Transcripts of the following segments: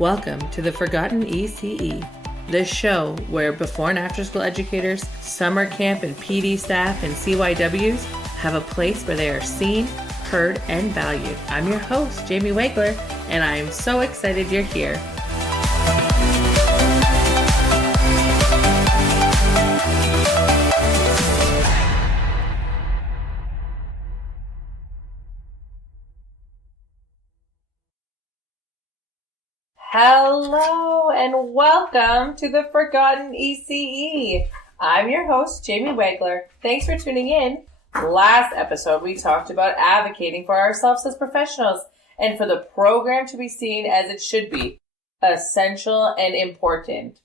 Welcome to the Forgotten ECE, the show where before and after school educators, summer camp and PD staff and CYWs have a place where they are seen, heard, and valued. I'm your host, Jamie Wegler, and I am so excited you're here. Hello and welcome to the Forgotten ECE. I'm your host, Jamie Wegler. Thanks for tuning in. Last episode, we talked about advocating for ourselves as professionals and for the program to be seen as it should be, essential and important.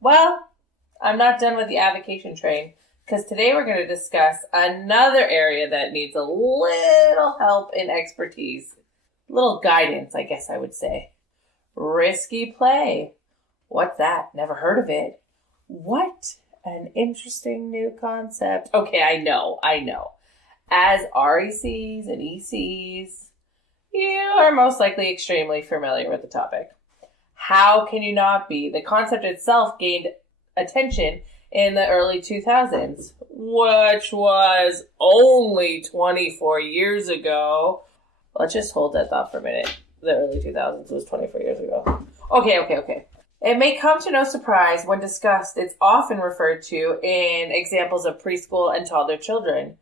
Well, I'm not done with the avocation train because today we're going to discuss another area that needs a little help and expertise, a little guidance, I guess I would say. Risky play. What's that? Never heard of it. What an interesting new concept. Okay, I know. As RECs and ECs, you are most likely extremely familiar with the topic. How can you not be? The concept itself gained attention in the early 2000s, which was only 24 years ago. Let's just hold that thought for a minute. The early 2000s was 24 years ago. Okay. It may come to no surprise when discussed, it's often referred to in examples of preschool and toddler children.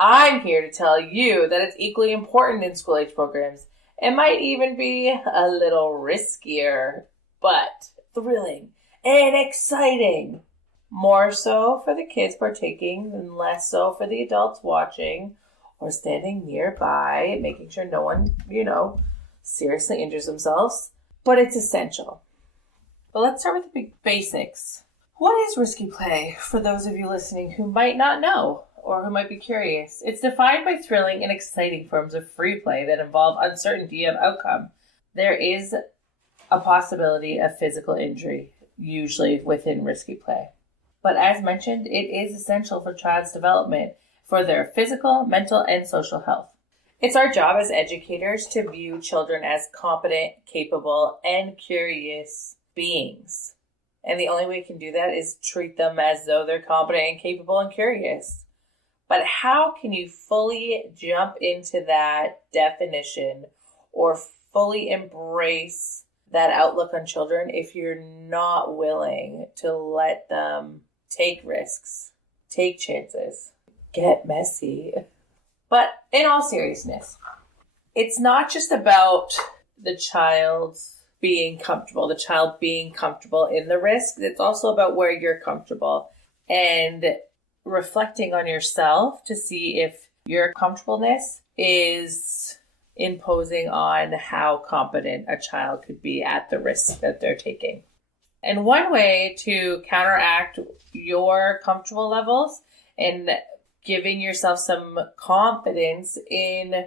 I'm here to tell you that it's equally important in school age programs. It might even be a little riskier, but thrilling and exciting. More so for the kids partaking and less so for the adults watching or standing nearby, making sure no one, seriously injures themselves, but it's essential. But let's start with the big basics. What is risky play for those of you listening who might not know or who might be curious? It's defined by thrilling and exciting forms of free play that involve uncertainty of outcome. There is a possibility of physical injury, usually within risky play. But as mentioned, it is essential for child's development for their physical, mental, and social health. It's our job as educators to view children as competent, capable, and curious beings. And the only way we can do that is treat them as though they're competent and capable and curious. But how can you fully jump into that definition or fully embrace that outlook on children if you're not willing to let them take risks, take chances, get messy? But in all seriousness, it's not just about the child being comfortable in the risk. It's also about where you're comfortable and reflecting on yourself to see if your comfortableness is imposing on how competent a child could be at the risk that they're taking. And one way to counteract your comfortable levels and giving yourself some confidence in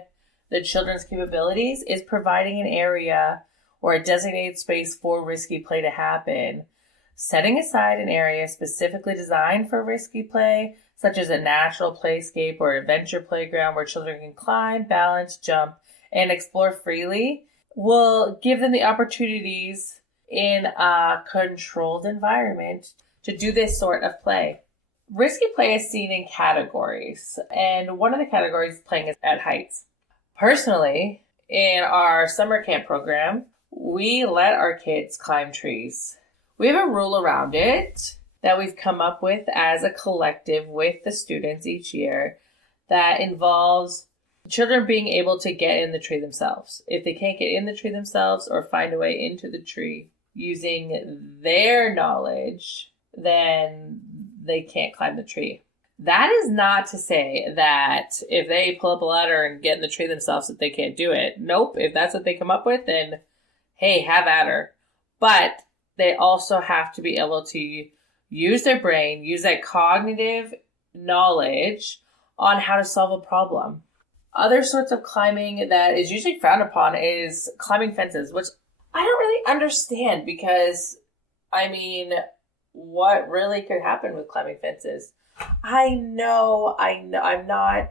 the children's capabilities is providing an area or a designated space for risky play to happen. Setting aside an area specifically designed for risky play, such as a natural playscape or adventure playground where children can climb, balance, jump, and explore freely, will give them the opportunities in a controlled environment to do this sort of play. Risky play is seen in categories, and one of the categories playing is at heights. Personally, in our summer camp program, we let our kids climb trees. We have a rule around it that we've come up with as a collective with the students each year that involves children being able to get in the tree themselves. If they can't get in the tree themselves or find a way into the tree using their knowledge, then they can't climb the tree. That is not to say that if they pull up a ladder and get in the tree themselves that they can't do it. Nope. If that's what they come up with, then hey, have at her. But they also have to be able to use their brain, use that cognitive knowledge on how to solve a problem. Other sorts of climbing that is usually frowned upon is climbing fences, which I don't really understand because, what really could happen with climbing fences? I know, I'm not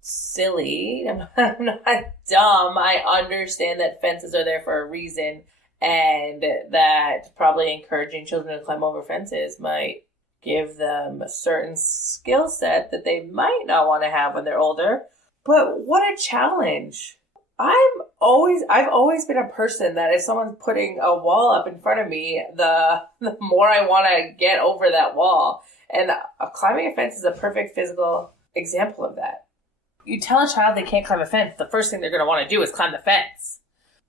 silly. I'm not dumb. I understand that fences are there for a reason And that probably encouraging children to climb over fences might give them a certain skill set that they might not want to have when they're older. But what a challenge. I've always been a person that if someone's putting a wall up in front of me, the more I want to get over that wall. And climbing a fence is a perfect physical example of that. You tell a child they can't climb a fence, the first thing they're going to want to do is climb the fence.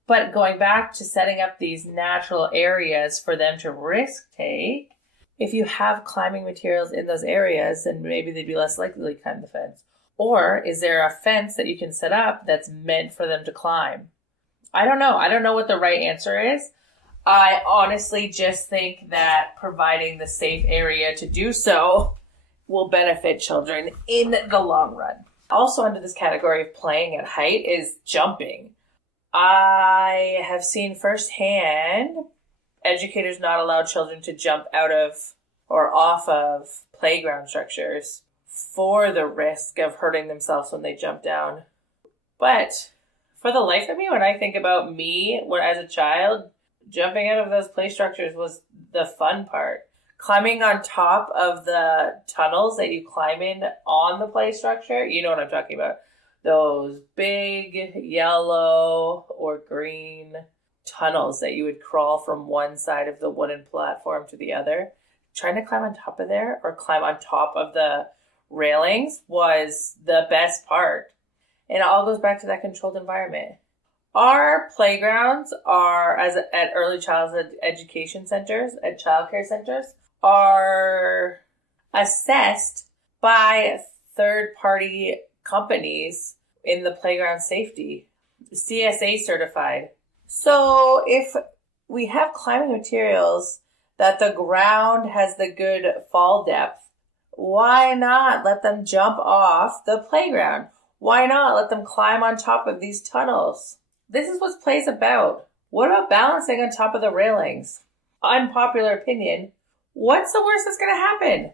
But going back to setting up these natural areas for them to risk take, if you have climbing materials in those areas, then maybe they'd be less likely to climb the fence. Or is there a fence that you can set up that's meant for them to climb? I don't know. I don't know what the right answer is. I honestly just think that providing the safe area to do so will benefit children in the long run. Also under this category of playing at height is jumping. I have seen firsthand educators not allow children to jump out of or off of playground structures for the risk of hurting themselves when they jump down. But for the life of me, when I think about me when as a child, jumping out of those play structures was the fun part. Climbing on top of the tunnels that you climb in on the play structure, you know what I'm talking about. Those big yellow or green tunnels that you would crawl from one side of the wooden platform to the other. Trying to climb on top of there or climb on top of the railings was the best part. And it all goes back to that controlled environment. Our playgrounds are, at early childhood education centers, at childcare centers, are assessed by third-party companies in the playground safety, CSA certified. So if we have climbing materials that the ground has the good fall depth, why not let them jump off the playground? Why not let them climb on top of these tunnels? This is what play's about. What about balancing on top of the railings? Unpopular opinion. What's the worst that's going to happen?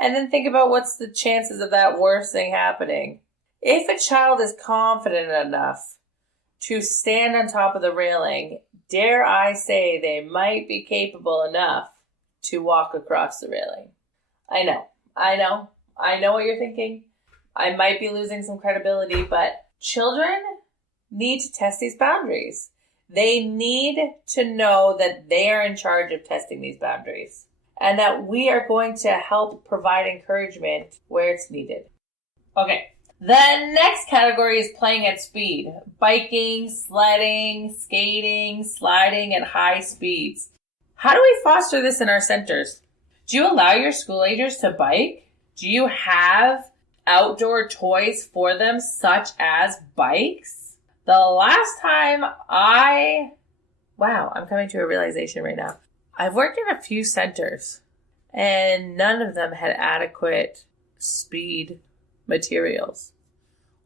And then think about what's the chances of that worst thing happening. If a child is confident enough to stand on top of the railing, dare I say they might be capable enough to walk across the railing. I know what you're thinking. I might be losing some credibility, but children need to test these boundaries. They need to know that they are in charge of testing these boundaries and that we are going to help provide encouragement where it's needed. Okay, the next category is playing at speed. Biking, sledding, skating, sliding at high speeds. How do we foster this in our centers? Do you allow your school agers to bike? Do you have outdoor toys for them such as bikes? The last time I'm coming to a realization right now. I've worked in a few centers and none of them had adequate speed materials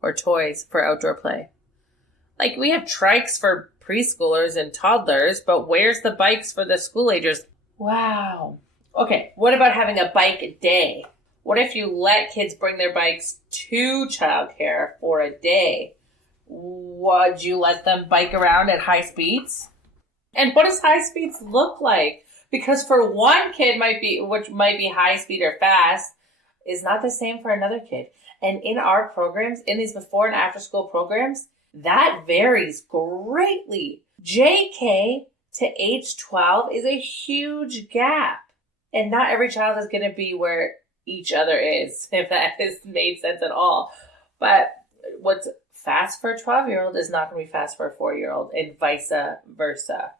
or toys for outdoor play. Like we have trikes for preschoolers and toddlers, but where's the bikes for the school agers? Wow. Okay, what about having a bike day? What if you let kids bring their bikes to childcare for a day? Would you let them bike around at high speeds? And what does high speeds look like? Because for one kid which might be high speed or fast, is not the same for another kid. And in our programs, in these before and after school programs, that varies greatly. JK to age 12 is a huge gap. And not every child is going to be where each other is, if that has made sense at all. But what's fast for a 12-year-old is not going to be fast for a 4-year-old and vice versa.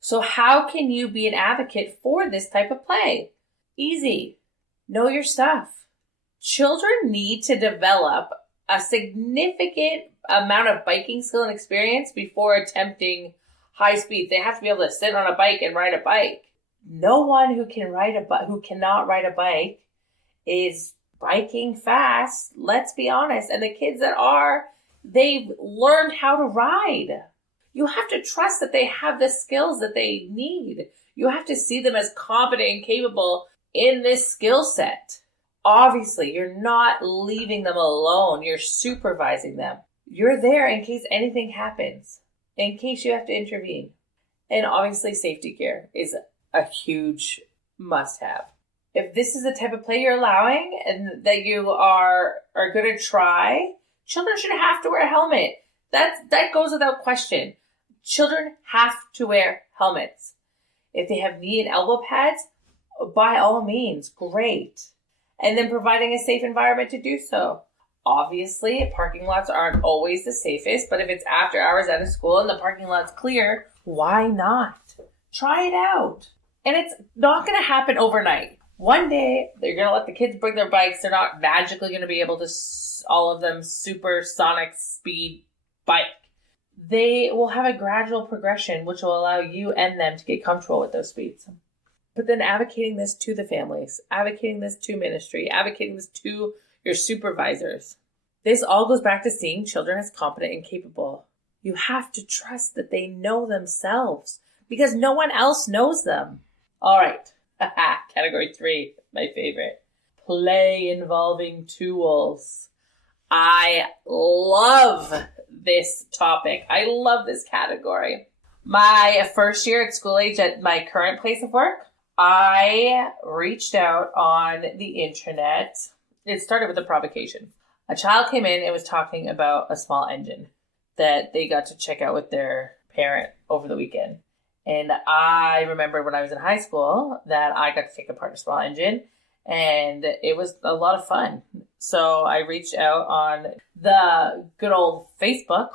So how can you be an advocate for this type of play? Easy. Know your stuff. Children need to develop a significant amount of biking skill and experience before attempting high speed. They have to be able to sit on a bike and ride a bike. No one who cannot ride a bike is biking fast. Let's be honest. And the kids that are, they've learned how to ride. You have to trust that they have the skills that they need. You have to see them as competent and capable in this skill set. Obviously, you're not leaving them alone. You're supervising them. You're there in case anything happens, in case you have to intervene. And obviously safety gear is a huge must-have. If this is the type of play you're allowing and that you are going to try, children should have to wear a helmet. That goes without question. Children have to wear helmets. If they have knee and elbow pads, by all means, great. And then providing a safe environment to do so. Obviously, parking lots aren't always the safest, but if it's after hours out of school and the parking lot's clear, why not? Try it out. And it's not going to happen overnight. One day, they're going to let the kids bring their bikes. They're not magically going to be able to, all of them, supersonic speed bike. They will have a gradual progression, which will allow you and them to get comfortable with those speeds. But then advocating this to the families, advocating this to ministry, advocating this to your supervisors. This all goes back to seeing children as competent and capable. You have to trust that they know themselves because no one else knows them. All right. Category 3, my favorite. Play involving tools. I love this topic. I love this category. My first year at school age at my current place of work, I reached out on the internet. It started with a provocation. A child came in and was talking about a small engine that they got to check out with their parent over the weekend. And I remember when I was in high school that I got to take apart a small engine, and it was a lot of fun. So I reached out on the good old Facebook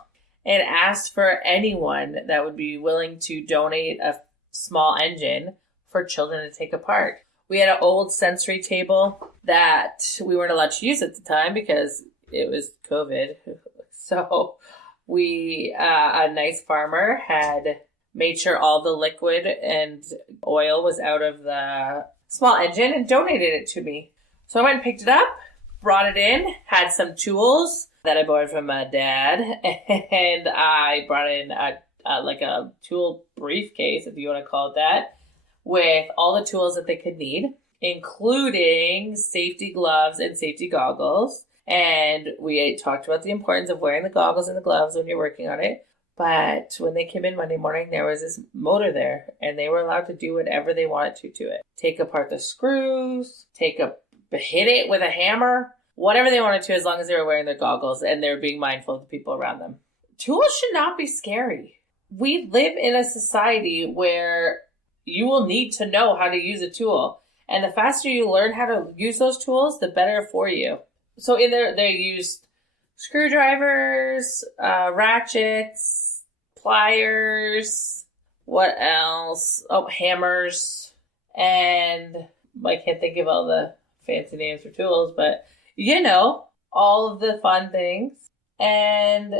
and asked for anyone that would be willing to donate a small engine for children to take apart. We had an old sensory table that we weren't allowed to use at the time because it was COVID. So a nice farmer had made sure all the liquid and oil was out of the small engine and donated it to me. So I went and picked it up, brought it in, had some tools that I borrowed from my dad, and I brought in a tool briefcase, if you want to call it that, with all the tools that they could need, including safety gloves and safety goggles. And we talked about the importance of wearing the goggles and the gloves when you're working on it. But when they came in Monday morning, there was this motor there, and they were allowed to do whatever they wanted to it. Take apart the screws, hit it with a hammer, whatever they wanted to, as long as they were wearing their goggles and they were being mindful of the people around them. Tools should not be scary. We live in a society where you will need to know how to use a tool. And the faster you learn how to use those tools, the better for you. So in there, they used screwdrivers, ratchets, pliers, what else? Oh, hammers. And I can't think of all the fancy names for tools, but all of the fun things. And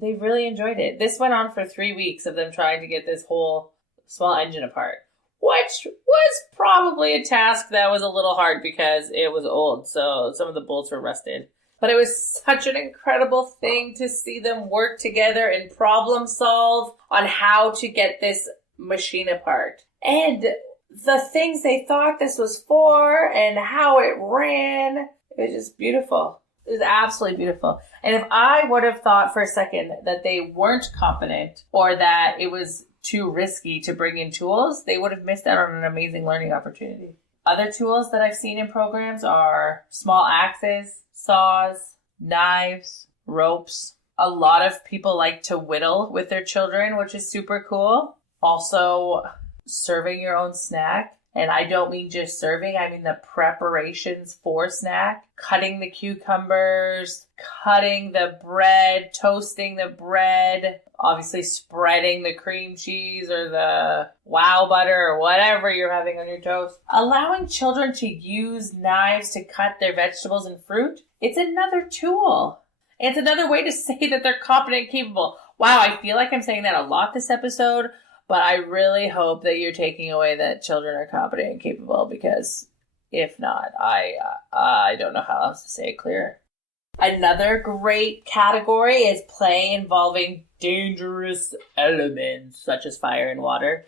they really enjoyed it. This went on for 3 weeks of them trying to get this whole small engine apart, which was probably a task that was a little hard because it was old, so some of the bolts were rusted. But it was such an incredible thing to see them work together and problem solve on how to get this machine apart. And the things they thought this was for and how it ran, it was just beautiful. It was absolutely beautiful. And if I would have thought for a second that they weren't competent or that it was too risky to bring in tools, they would have missed out on an amazing learning opportunity. Other tools that I've seen in programs are small axes, saws, knives, ropes. A lot of people like to whittle with their children, which is super cool. Also, serving your own snack. And I don't mean just serving, I mean the preparations for snack. Cutting the cucumbers, cutting the bread, toasting the bread, obviously spreading the cream cheese or the wow butter or whatever you're having on your toast. Allowing children to use knives to cut their vegetables and fruit, it's another tool. It's another way to say that they're competent and capable. Wow, I feel like I'm saying that a lot this episode, but I really hope that you're taking away that children are competent and capable, because if not, I don't know how else to say it clearer. Another great category is play involving dangerous elements such as fire and water.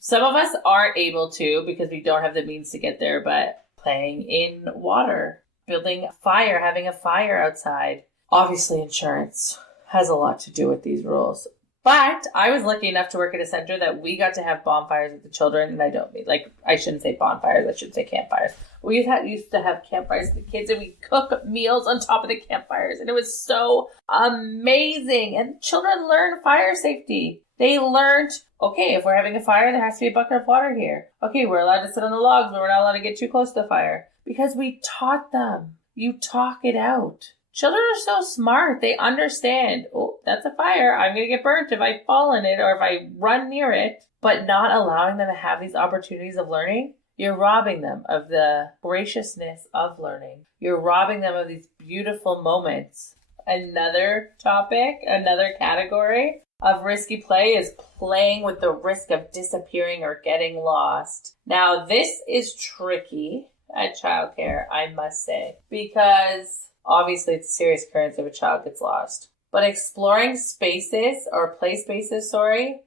Some of us aren't able to because we don't have the means to get there, but playing in water, building a fire, having a fire outside. Obviously, insurance has a lot to do with these rules. But I was lucky enough to work at a center that we got to have bonfires with the children. And I don't mean, like, I shouldn't say bonfires. I should say campfires. We used to have campfires with the kids, and we cook meals on top of the campfires. And it was so amazing. And children learn fire safety. They learned, okay, if we're having a fire, there has to be a bucket of water here. Okay, we're allowed to sit on the logs, but we're not allowed to get too close to the fire. Because we taught them. You talk it out. Children are so smart. They understand, oh, that's a fire. I'm going to get burnt if I fall in it or if I run near it. But not allowing them to have these opportunities of learning, you're robbing them of the graciousness of learning. You're robbing them of these beautiful moments. Another topic, another category of risky play is playing with the risk of disappearing or getting lost. Now, this is tricky at childcare, I must say, because obviously it's a serious occurrence if a child gets lost. But exploring spaces or play spaces,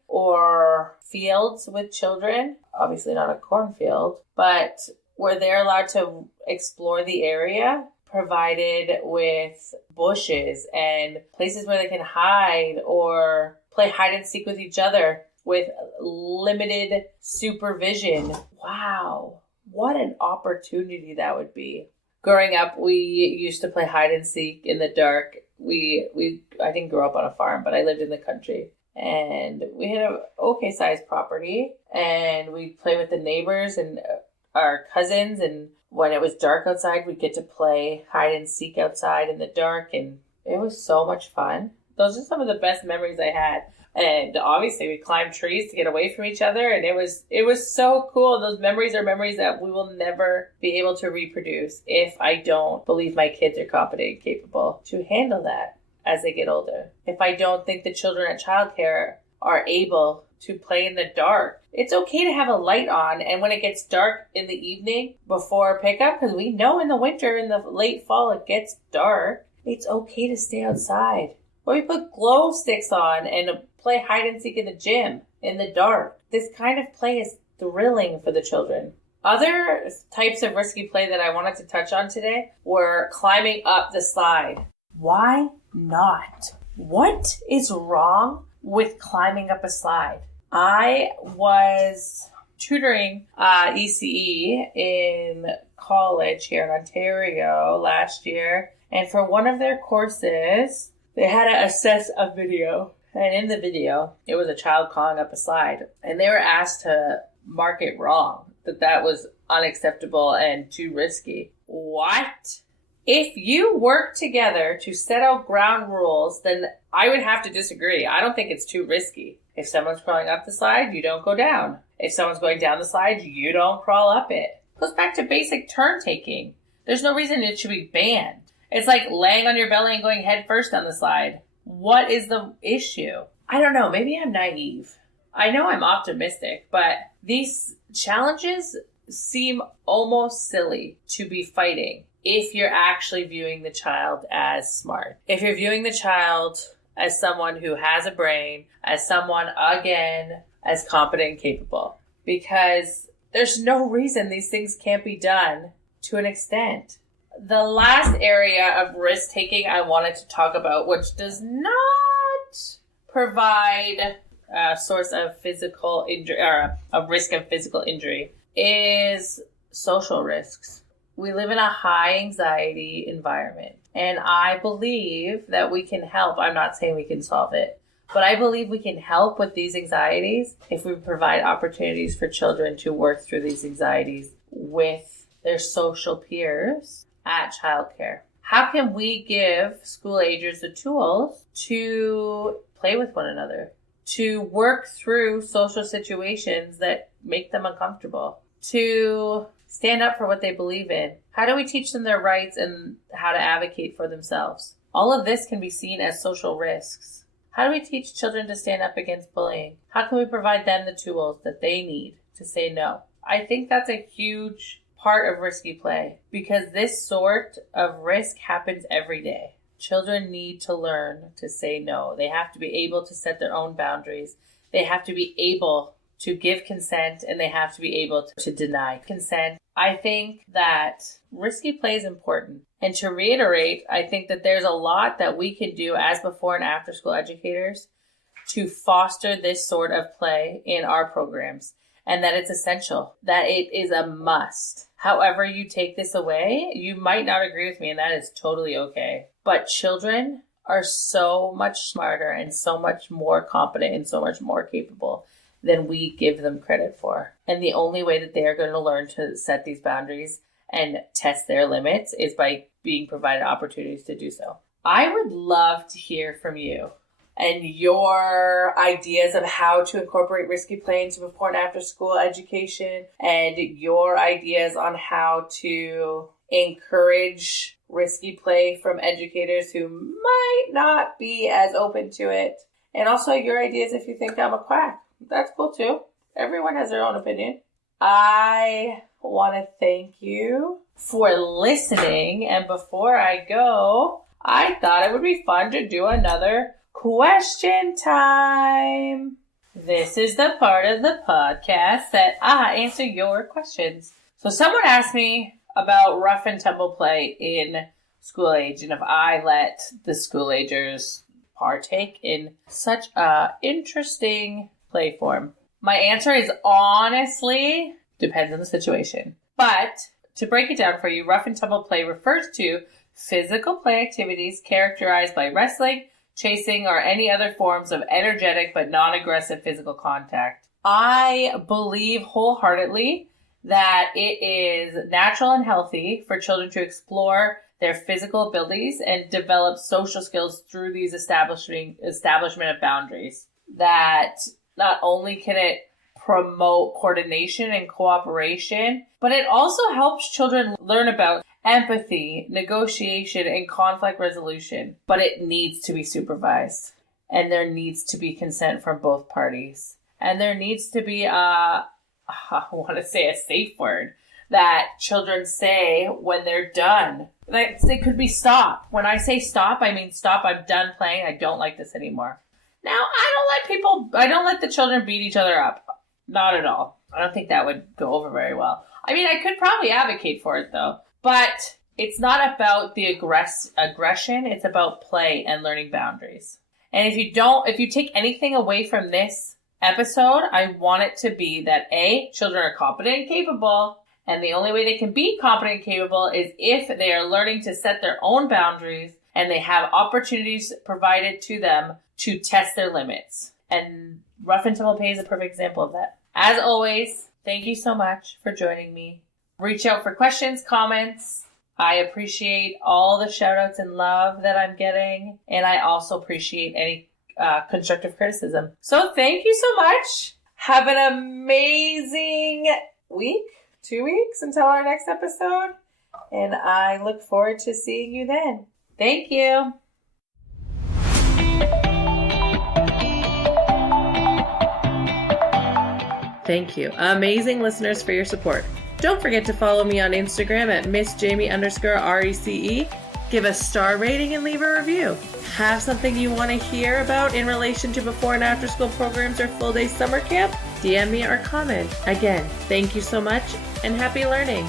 or fields with children, obviously not a cornfield, but where they're allowed to explore the area, provided with bushes and places where they can hide or play hide and seek with each other with limited supervision. Wow, what an opportunity that would be. Growing up, we used to play hide and seek in the dark. I didn't grow up on a farm, but I lived in the country. And we had an okay-sized property. And we'd play with the neighbors and our cousins. And when it was dark outside, we'd get to play hide and seek outside in the dark. And it was so much fun. Those are some of the best memories I had. And obviously we climbed trees to get away from each other, and it was so cool. Those memories are memories that we will never be able to reproduce if I don't believe my kids are competent and capable to handle that as they get older. If I don't think the children at childcare are able to play in the dark. It's okay to have a light on, and when it gets dark in the evening before pickup, because we know in the winter, in the late fall, it gets dark, it's okay to stay outside. Or we put glow sticks on and play hide and seek in the gym in the dark. This kind of play is thrilling for the children. Other types of risky play that I wanted to touch on today were climbing up the slide. Why not? What is wrong with climbing up a slide? I was tutoring ECE in college here in Ontario last year, and for one of their courses, they had to assess a video. And in the video, it was a child crawling up a slide. And they were asked to mark it wrong, that was unacceptable and too risky. What? If you work together to set out ground rules, then I would have to disagree. I don't think it's too risky. If someone's crawling up the slide, you don't go down. If someone's going down the slide, you don't crawl up it. It goes back to basic turn taking. There's no reason it should be banned. It's like laying on your belly and going head first down the slide. What is the issue? I don't know. Maybe I'm naive. I know I'm optimistic, but these challenges seem almost silly to be fighting if you're actually viewing the child as smart. If you're viewing the child as someone who has a brain, as someone, again, as competent and capable. Because there's no reason these things can't be done to an extent. The last area of risk-taking I wanted to talk about, which does not provide a source of physical injury, or a risk of physical injury, is social risks. We live in a high anxiety environment, and I believe that we can help. I'm not saying we can solve it, but I believe we can help with these anxieties if we provide opportunities for children to work through these anxieties with their social peers at childcare. How can we give school agers the tools to play with one another, to work through social situations that make them uncomfortable, to stand up for what they believe in? How do we teach them their rights and how to advocate for themselves? All of this can be seen as social risks. How do we teach children to stand up against bullying? How can we provide them the tools that they need to say no? I think that's a huge part of risky play, because this sort of risk happens every day. Children need to learn to say no. They have to be able to set their own boundaries. They have to be able to give consent, and they have to be able to deny consent. I think that risky play is important. And to reiterate, I think that there's a lot that we can do as before and after school educators to foster this sort of play in our programs, and that it's essential, that it is a must. However you take this away, you might not agree with me, and that is totally okay. But children are so much smarter and so much more competent and so much more capable than we give them credit for. And the only way that they are going to learn to set these boundaries and test their limits is by being provided opportunities to do so. I would love to hear from you and your ideas of how to incorporate risky play into before and after school education, and your ideas on how to encourage risky play from educators who might not be as open to it. And also your ideas if you think I'm a quack. That's cool too. Everyone has their own opinion. I want to thank you for listening. And before I go, I thought it would be fun to do another question time. This is the part of the podcast that I answer your questions. So someone asked me about rough and tumble play in school age, and if I let the school agers partake in such a interesting play form. My answer is honestly depends on the situation. But to break it down for you, rough and tumble play refers to physical play activities characterized by wrestling, chasing, or any other forms of energetic but non-aggressive physical contact. I believe wholeheartedly that it is natural and healthy for children to explore their physical abilities and develop social skills through these establishment of boundaries. That not only can it promote coordination and cooperation, but it also helps children learn about empathy, negotiation, and conflict resolution. But it needs to be supervised, and there needs to be consent from both parties. And there needs to be I want to say a safe word that children say when they're done. Like, it could be stop. When I say stop, I mean stop. I'm done playing. I don't like this anymore. Now, I don't let the children beat each other up. Not at all. I don't think that would go over very well. I mean, I could probably advocate for it though, but it's not about the aggression. It's about play and learning boundaries. And if you take anything away from this episode, I want it to be that children are competent and capable, and the only way they can be competent and capable is if they are learning to set their own boundaries and they have opportunities provided to them to test their limits. And rough and tumble play is a perfect example of that. As always, thank you so much for joining me. Reach out for questions, comments. I appreciate all the shout outs and love that I'm getting, and I also appreciate any constructive criticism. So thank you so much. Have an amazing week, 2 weeks until our next episode. And I look forward to seeing you then. Thank you. Thank you, amazing listeners, for your support. Don't forget to follow me on Instagram at MissJamie_RECE. Give a star rating and leave a review. Have something you want to hear about in relation to before and after school programs or full day summer camp? DM me or comment. Again, thank you so much and happy learning.